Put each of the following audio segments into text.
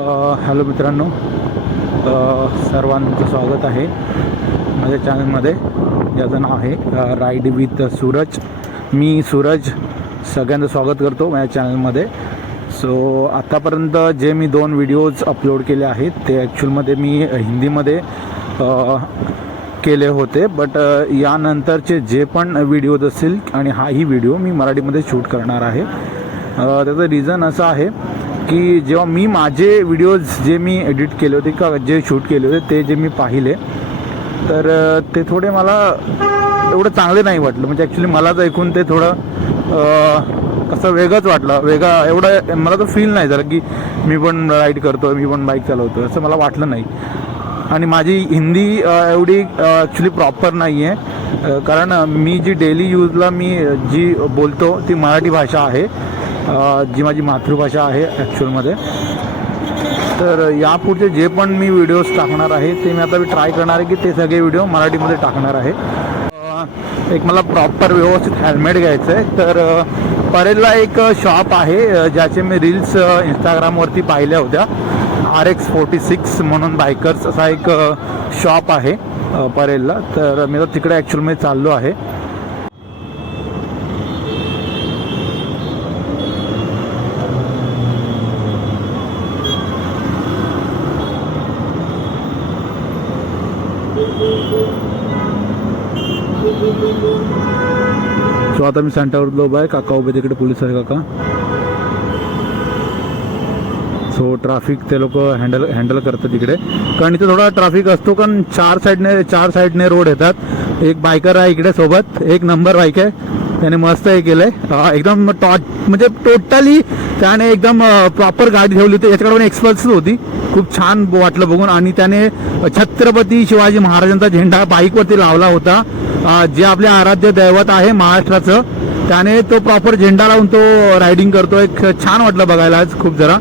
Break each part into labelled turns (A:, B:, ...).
A: Hello मित्रांनो. सर्वांचं स्वागत आहे माझ्या चॅनलमध्ये. ज्याचं नाव आहे राईड विथ सूरज मी सूरज सगळ्यांचं स्वागत करतो माझ्या चॅनलमध्ये. सो आत्तापर्यंत जे मी दोन व्हिडिओज अपलोड केले आहेत ते ॲक्च्युअलमध्ये मी हिंदीमध्ये केले होते. बट यानंतरचे जे पण व्हिडिओज असतील आणि हाही व्हिडिओ मी मराठीमध्ये शूट करणार आहे. त्याचं रिझन असं आहे की जेव्हा मी माझे व्हिडिओज जे मी एडिट केले होते का जे शूट केले होते ते जे मी पाहिले तर ते थोडे मला एवढं चांगले नाही वाटलं. म्हणजे ॲक्च्युली मलाच ऐकून ते थोडं कसं वेगळंच वाटलं. वेगळा एवढं मला तर फील नाही झालं की मी पण राईड करतो मी पण बाईक चालवतो असं मला वाटलं नाही. आणि माझी हिंदी एवढी ॲक्च्युली प्रॉपर नाही आहे कारण मी जी डेली यूजला मी जी बोलतो ती मराठी भाषा आहे. जी माझी मातृभाषा आहे ॲक्च्युअलमध्ये तर यापुढचे जे पण मी व्हिडिओज टाकणार आहे ते मी आता मी ट्राय करणार आहे की ते सगळे व्हिडिओ मराठीमध्ये टाकणार आहे. एक मला प्रॉपर व्यवस्थित हेल्मेट घ्यायचं आहे तर परेलला एक शॉप आहे ज्याचे मी रील्स इंस्टाग्रामवरती पाहिल्या होत्या. आर एक्स फोर्टी सिक्स म्हणून बायकर्स असा एक शॉप आहे परेलला. तर मी आता तिकडे ॲक्च्युअलमध्ये चाललो आहे. आता मी सांटावर उभा आहे. काका उभे तिकडे पोलीस आहे काका. सो ट्रॅफिक ते लोक हँडल हँडल करतात तिकडे कारण इथे थोडा ट्रॅफिक असतो कारण चार साईडने चार साईडने रोड येतात. एक बायकर आहे इकडे सोबत. एक नंबर बाईक आहे. त्याने मस्त हे केलंय. एकदम टॉट म्हणजे टोटली त्याने एकदम प्रॉपर गाडी ठेवली होती. याच्याकडे पण होती. खूप छान वाटलं बघून. आणि त्याने छत्रपती शिवाजी महाराजांचा झेंडा बाईकवरती लावला होता. जे आपले आराध्य दैवत आहे महाराष्ट्राचं त्याने तो प्रॉपर झेंडा लावून तो रायडिंग करतो एक छान वाटलं बघायला आज खूप जरा.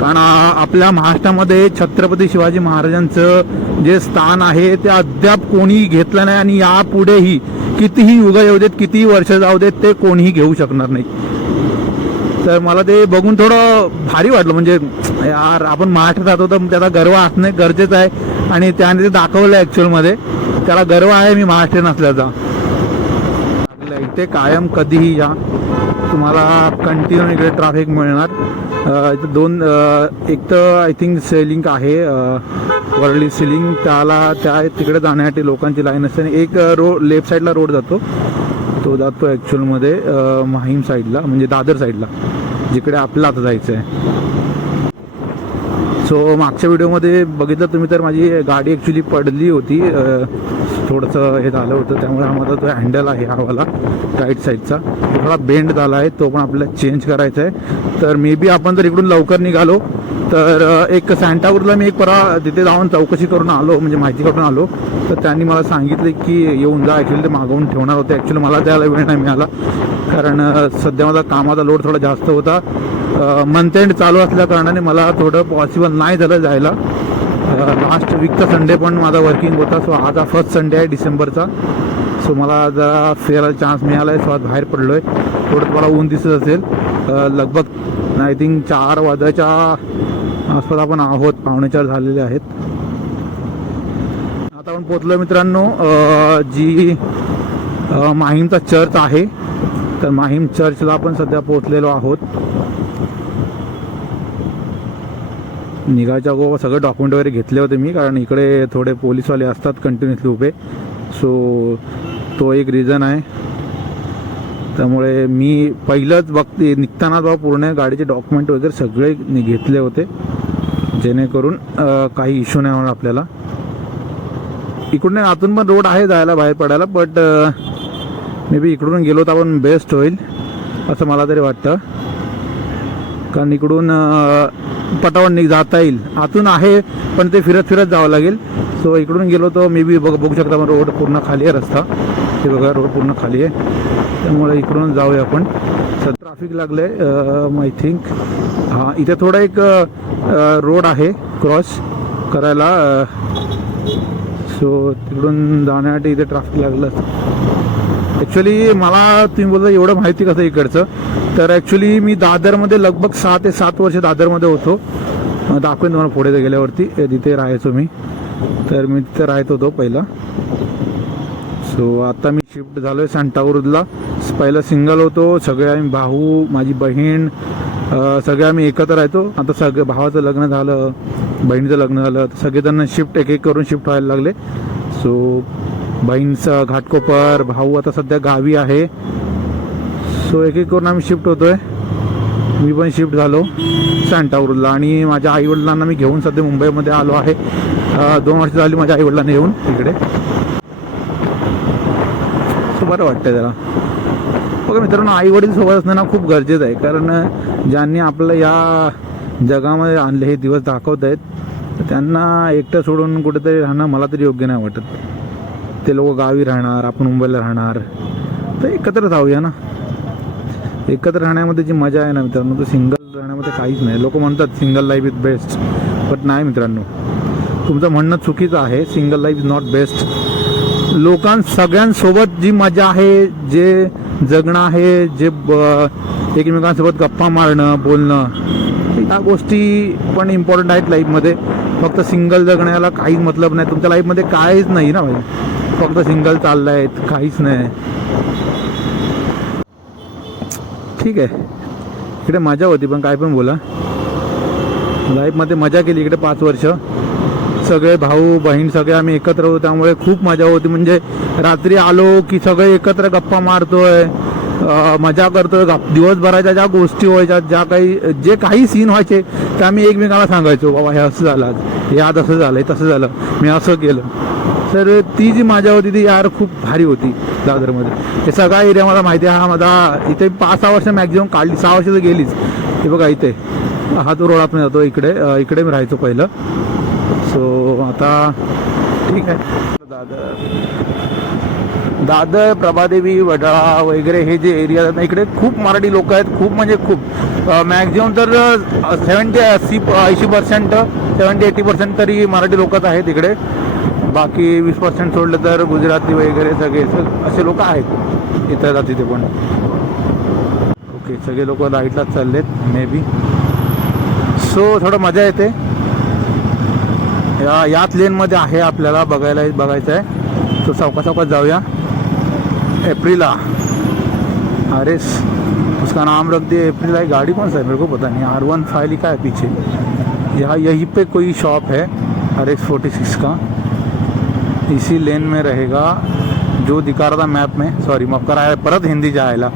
A: कारण आपल्या महाराष्ट्रामध्ये छत्रपती शिवाजी महाराजांचं जे स्थान आहे ते अद्याप कोणी घेतलं नाही आणि यापुढेही कितीही युग येऊ देत कितीही वर्ष जाऊ देत ते कोणीही घेऊ शकणार नाही. तर मला ते बघून थोडं भारी वाटलं. म्हणजे यार आपण महाराष्ट्रात राहतो तर त्याचा गर्व असणे गरजेचं आहे. आणि त्याने ते दाखवलं ॲक्च्युअलमध्ये त्याला गर्व आहे मी महाराष्ट्रीयन असल्याचा. इथे कायम कधीही या. तुम्हाला कंटिन्यू इकडे ट्रॅफिक मिळणार. इथं दोन एक तर आय थिंक सेलिंग आहे अ, वरळी सिलिंग त्याला त्या तिकडे जाण्यासाठी लोकांची लाईन असते. आणि एक रोड लेफ्ट साईडला रोड जातो. तो जातो ॲक्च्युअलमध्ये माहीम साईडला म्हणजे दादर साईडला जिकडे आपल्याला आता जायचं आहे सो मागच्या व्हिडिओमध्ये बघितलं तुम्ही तर माझी गाडी ॲक्च्युली पडली होती. थोडंसं हे झालं होतं त्यामुळे आम्हाला जो हँडल आहे हा राईट साईडचा थोडा बेंड झाला आहे तो पण आपल्याला चेंज करायचा आहे. तर मे बी आपण जर इकडून लवकर निघालो तर एक सँटावरला मी एक परा तिथे जाऊन चौकशी करून आलो म्हणजे माहिती करून आलो. तर त्यांनी मला सांगितले की येऊन जा ॲक्च्युली ते मागवून ठेवणार होते. ॲक्च्युली मला द्यायला वेळ नाही मिळाला. कारण सध्या माझा कामाचा लोड थोडा जास्त होता. मंथ एंड चालू असल्या कारणाने मला थोडं पॉसिबल नाही झालं जायला. लास्ट वीकचा संडे पण माझा वर्किंग होता. सो आज हा फर्स्ट संडे आहे डिसेंबरचा. सो मला जरा फिरायला चान्स मिळाला आहे सो आज बाहेर पडलो आहे थोडं तुम्हाला ऊन दिसत असेल. लगभग आय थिंक चार वाजाच्या आसपास आपण आहोत. पावणे चार झालेले आहेत. आता आपण पोचलो मित्रांनो. जी माहीमचा चर्च आहे. तर माहीम चर्चला आपण सध्या पोचलेलो आहोत. निघायच्या अगोदर सगळे डॉक्युमेंट वगैरे घेतले होते मी कारण इकडे थोडे पोलीसवाले असतात कंटिन्युअसली उभे. सो तो एक रिझन आहे. त्यामुळे मी पहिलंच बघते निघताना बाबा पूर्ण गाडीचे डॉक्युमेंट वगैरे सगळे नि- घेतले होते. जेणेकरून काही इश्यू नाही होणार आपल्याला. इकडून नाही, आतून पण रोड आहे जायला बाहेर पडायला बट मे बी इकडून गेलो तर आपण बेस्ट होईल असं मला तरी वाटतं. कारण इकडून अ, निघ जाता येईल. आतून आहे पण ते फिरत फिरत जावं लागेल. सो इकडून गेलो तर मे बी बघ बघू शकता रोड पूर्ण खाली आहे रस्ता. हे बघा रोड पूर्ण खाली आहे. त्यामुळे इकडून जाऊया आपण. सर ट्रॅफिक लागलं आहे आय थिंक हां इथे थोडा एक रोड आहे क्रॉस करायला. सो तिकडून जाण्यासाठी इथे ट्रॅफिक लागलं. ॲक्च्युली मला तुम्ही बोलता एवढं माहिती कसं इकडचं? तर ॲक्च्युली मी दादरमध्ये लगभग सहा ते सात वर्ष दादरमध्ये होतो. दाखवेन तुम्हाला पुढे गेल्यावरती. तिथे राहायचो मी. तर मी तिथे राहत होतो पहिला. सो आता मी शिफ्ट झालो आहे सांताक्रूजला पहिला सिंगल होतो. सगळे आम्ही भाऊ माझी बहीण सगळे आम्ही एकत्र राहतो. आता सगळं भावाचं लग्न झालं बहिणीचं लग्न झालं. सगळेजण शिफ्ट एक एक करून शिफ्ट व्हायला लागले. सो बहीणचं घाटकोपर भाऊ आता सध्या गावी आहे. सो एक एक करून आम्ही शिफ्ट होतोय. मी पण शिफ्ट झालो सांताक्रूजला आणि माझ्या आईवडिलांना मी घेऊन सध्या मुंबईमध्ये आलो आहे. दोन वर्ष झाली माझ्या आईवडिलांना येऊन तिकडे सो बरं वाटतंय जरा. बघा मित्रांनो आई वडील सोबत असणं ना खूप गरजेचं आहे. कारण ज्यांनी आपलं या जगामध्ये आणले हे दिवस दाखवत आहेत त्यांना एकटं सोडून कुठेतरी राहणं मला तरी योग्य नाही वाटत. ते लोक गावी राहणार आपण मुंबईला राहणार. तर एकत्र जाऊया ना. एकत्र राहण्यामध्ये जी मजा आहे ना मित्रांनो तो सिंगल राहण्यामध्ये काहीच नाही. लोक म्हणतात single life is best but नाही मित्रांनो. तुमचं म्हणणं चुकीचं आहे. Single life is not best लोकां सगळ्यांसोबत जी मजा आहे जे जगणं आहे जे ब- एकमेकांसोबत गप्पा मारणं बोलणं ह्या गोष्टी पण इम्पॉर्टंट आहेत लाईफमध्ये फक्त सिंगल जगण्याला काहीच मतलब नाही. तुमच्या लाईफमध्ये काहीच नाही ना भाई. फक्त सिंगल चाललायत काहीच नाही. ठीक आहे. इकडे मजा होती पण काय पण बोला. लाईफमध्ये मजा केली इकडे पाच वर्ष. सगळे भाऊ बहीण सगळे आम्ही एकत्र होतो त्यामुळे खूप मजा होती. म्हणजे रात्री आलो की सगळे एकत्र गप्पा मारतोय मजा करतोय. गप दिवसभराच्या ज्या गोष्टी व्हायच्या ज्या काही जे काही सीन व्हायचे ते आम्ही एकमेकाला सांगायचो बाबा हे असं झालं हे आज असं झालं हे तसं झालं. मी असं केलं. तर ती जी माझ्या होती ती यार खूप भारी होती दादरमध्ये. हे सगळा एरिया मला माहिती आहे. हा माझा इथे पाच सहा वर्ष मॅक्झिमम काढली. सहा वर्ष तर गेलीच. हे बघा इथे. हा तो रोडात जातो इकडे. इकडे मी राहायचो पहिलं. सो आता ठीक आहे. दादर. दादर प्रभादेवी वडाळा वगैरे हे जे एरिया आहेत ना इकडे खूप मराठी लोक आहेत. खूप म्हणजे खूप. मॅक्झिमम तर सेवन्टी अस्सी ऐंशी पर्सेंट सेवन्टी एटी पर्सेंट तरी मराठी लोकच आहेत इकडे. बाकी वीस पर्सेंट सोडलं तर गुजराती वगैरे सगळे स- असे लोक आहेत जातात तिथे पण. ओके सगळे लोक राईटलाच चाललेत मे बी सो थोडं मज़ा येते. या, याच लेनमध्ये आहे आपल्याला बघायला बघायचं आहे तो चौका चौकात जाऊया. एप्रिला अरे उसका नाम रख दिया एप्रिल है गाड़ी कौन सा है? मेरे को पता नहीं आर वन फाइव लिखा है पीछे. यहाँ यहीं पे कोई शॉप है आर एक्स फोर्टी सिक्स का. इसी लेन में रहेगा जो दिखा रहा था मॅप में सॉरी मग करायला परत हिंदी जायला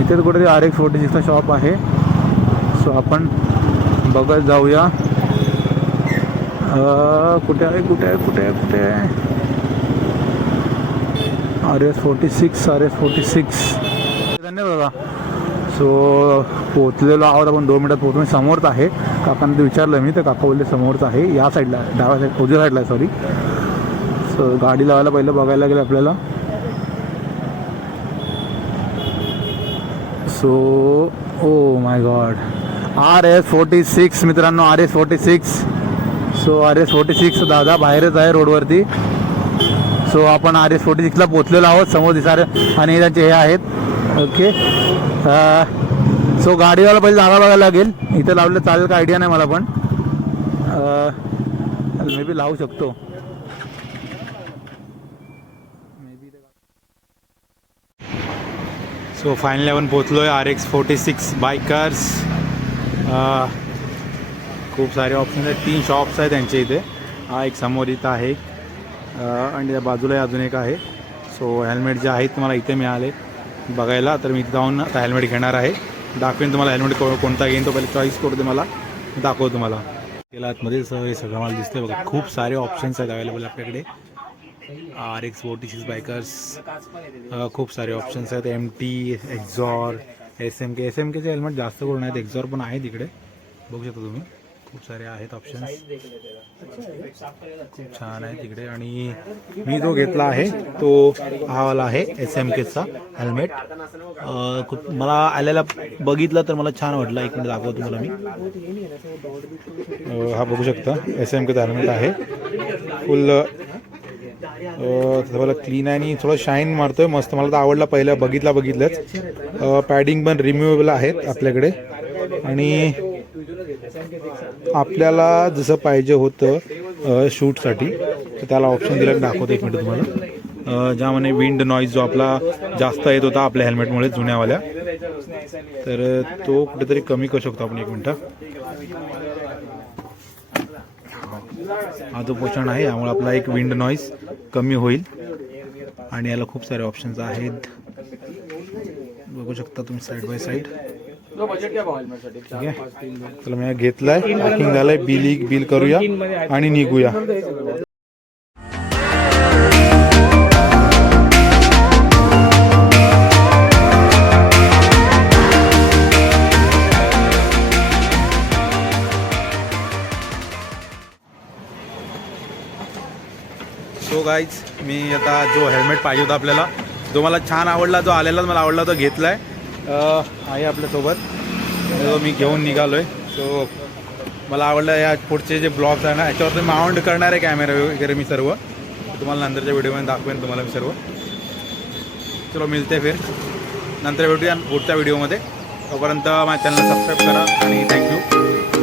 A: इथे कुठेतरी आर एक्स फोर्टी सिक्सचा शॉप आहे। सो आपण बघत जाऊया। कुठे आहे कुठे आहे कुठे आहे कुठे आहे? R S forty six R S forty six. धन्यवाद दादा। सो पोचलेलो आहोत आपण दोन मिनटात पोहोचून. समोरच आहे. काकांना ते विचारलं मी तर काका बोलले समोरच आहे. या साईडला डाव्या साईड उजव्या साईडला आहे सॉरी सो गाडी लावायला पहिलं बघायला लागेल आपल्याला. So oh my god R S forty six मित्रांनो R S forty six so R S forty six दादा बाहेरच आहे रोडवरती. सो आपण आर एस फोर्टी सिक्सला पोचलेलो आहोत. समोर दिसार आणि त्यांचे हे आहेत. ओके सो uh, गाडीवाला पहिले जागा बघायला लागेल. इथं लावलं चालेल का आयडिया नाही मला पण. Uh, मे बी लावू शकतो. सो फायनली आपण पोचलो आहे R X forty six bikers खूप सारे ऑप्शन आहेत. तीन शॉप्स आहेत त्यांच्या इथे. हा एक समोर इथं आहे. Uh, आणि त्या बाजूला अजून एक आहे. सो हेल्मेट जे आहेत तुम्हाला इथे मिळाले. बघायला तर मी जाऊन आता हेल्मेट घेणार आहे. दाखवेन तुम्हाला हेल्मेट को कोणता घेईन तो पहिले चॉईस करू दे मला. दाखवतो तुम्हाला. केला आतमध्ये हे सगळं मला दिसतंय बघा. खूप सारे ऑप्शन्स आहेत अवेलेबल आपल्याकडे. R X forty six bikers खूप सारे ऑप्शन्स आहेत. M T XOR S M K S M केचे हेल्मेट जास्त करून आहेत. एक्झॉर पण आहेत इकडे. बघू शकता तुम्ही. खूप सारे आहेत ऑप्शन्स खूप छान आहे तिकडे. आणि मी जो घेतला आहे तो हा वाला आहे एस एम केचा हेल्मेट अं, खूप मला आलेला बघितलं तर मला छान वाटलं. एक मिनिट दाखवतो तुम्हाला मी. हा बघू शकता. एस एम केचा हेल्मेट आहे. फुल तसं क्लीन आहे आणि थोडं शाईन मारतोय. मस्त. मला तर आवडला पहिलं. बघितला बघितलंच. पॅडिंग पण रिम्युवेबल आहेत आपल्याकडे. आणि आपल्याला जसं पाहिजे होतं शूटसाठी तर त्याला ऑप्शन दिलं दाखवतो एक मिनटं तुम्हाला. ज्यामध्ये विंड नॉईज जो आपला जास्त येत होता आपल्या हेल्मेटमुळे जुन्यावाल्या. तर तो कुठेतरी कमी करू शकतो आपण एक मिनटं. हा जो पोषण आहे यामुळे आपला एक विंड नॉईज कमी होईल. आणि याला खूप सारे ऑप्शन्स आहेत. बघू शकता तुम्ही साईड बाय साईड ठीक आहे चला मी घेतलाय. पॅकिंग झालंय बिल बिल करूया आणि निघूया. सो गाईज मी आता जो हेल्मेट पाहिजे होता आपल्याला जो मला छान आवडला जो आलेला मला आवडला तो घेतला आहे आहे आपल्यासोबत. मी घेऊन निघालो आहे सो मला आवडलं या पुढचे जे ब्लॉग्स आहे ना याच्यावर मी माउंट करणार आहे कॅमेरा वगैरे मी सर्व. तुम्हाला नंतरच्या व्हिडिओमध्ये दाखवेन तुम्हाला मी सर्व. चलो मिळते फिर. नंतर भेटूया पुढच्या व्हिडिओमध्ये तोपर्यंत माझ्या चॅनलला सबस्क्राईब करा आणि थँक्यू